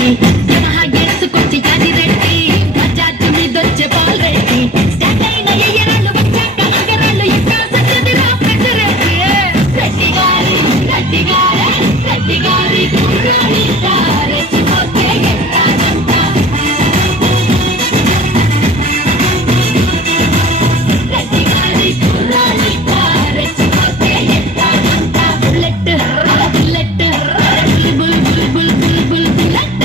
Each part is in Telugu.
రెడ్డి యమహా ఎత్తుకొచ్చి యాది రెడ్డి బజాజ్ మీదొచ్చే పాల్ రెడ్డి స్టార్ట్ అయిన ఎయ్యరాళ్ళు వచ్చాక అగరాళ్ళు ఇంకా సత్యదిరా పెద్దరెడ్డి రెడ్డి గారి కుర్రాడిట రెచ్చిపోతే ఎట్టాగంట రెడ్డి గారి కుర్రాడిట రెచ్చిపోతే ఎట్టాగంట bullet bull bull bull bull bull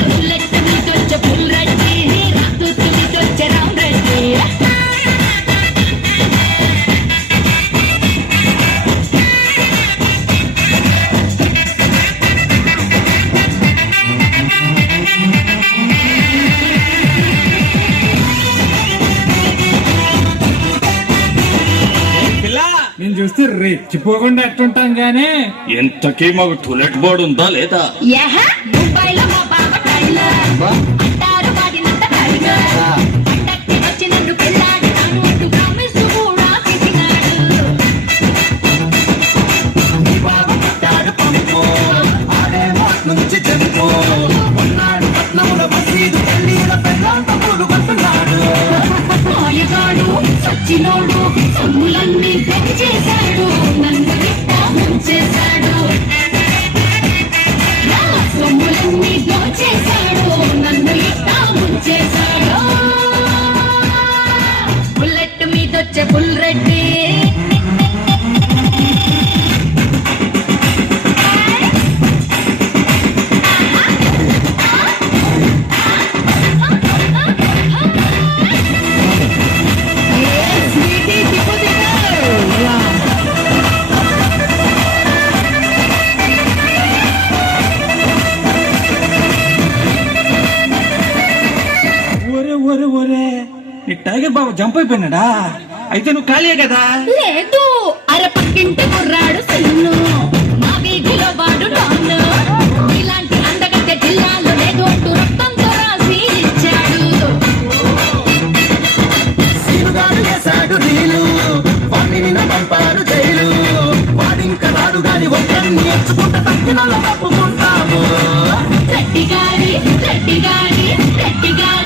bullet మీదొచ్చే బుల్ రెడ్డి రాతు మీదొచ్చే రామ్ రెడ్డి నేను చూస్తే రెచ్చిపోకుండా ఎట్టుంటాం గానీ ఎంతకీ మాకు టూలెట్ బోర్డు ఉందా లేదా? ముంబైలో మా బావ టైలర్ అంటారు వాడినంత టైగర్ పండక్కి వచ్చి నన్ను పెళ్ళాడి నాను అంటూ ప్రామిస్ కూడా చేసినాడు నుంచి జంపో ఉన్నాడు పట్నంలో మసీదు పెళ్లిల పెళ్ళంత పూలు కొట్టున్నాడు మాయగాడు సచ్చినోడు సొమ్ములన్నీ పెంచేశాడు నన్ను గిట్ట ముంచేశాడు నా సొమ్ములన్నీ దోచేశాడు నన్ను గిట్ట ముంచేశాడు బుల్లెట్ మీదొచ్చే బుల్ రెడ్డి ఒరే నీ టైగర్ బాబు జంప్ అయిపోయినాడా? అయితే నువ్వు ఖాళీయే కదా? లేదు అరే పక్కింటి కుర్రాడు సిన్ను మా వీధిలో వాడు డాను ఇలాంటి అందగత్తె జిల్లాలో లేదు అంటూ రక్తంతో రాసి ఇచ్చాడు సీనుగాడు వేశాడు నీళ్ళు వాడిని పంపారు జైలు వాడింక రాడు గాని ఒక్కరిని నేర్చుకుంటే తక్కిన తప్పుకుంటాము రెడ్డి గారి